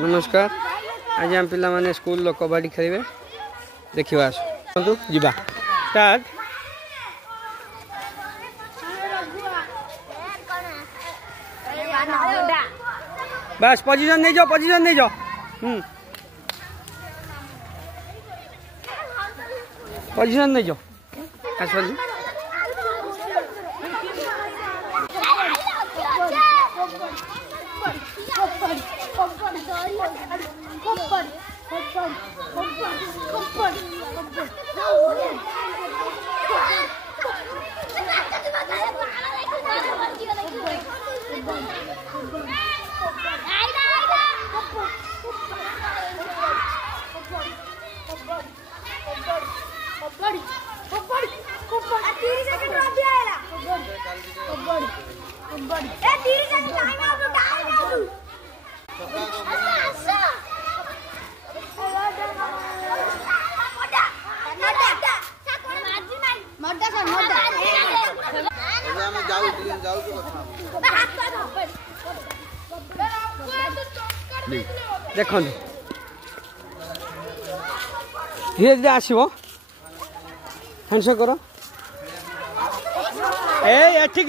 नमस्कार। आज हम पिला माने स्कूल लो कबड्डी खेलिबे देखिबा जीवा स्टार्ट। बस पोजीशन नहीं जाओ, पोजीशन नहीं जाओ। पोजीशन नहीं जाओ। देखो धीरे धीरे आसो हैंडशेक करो। ए ठीक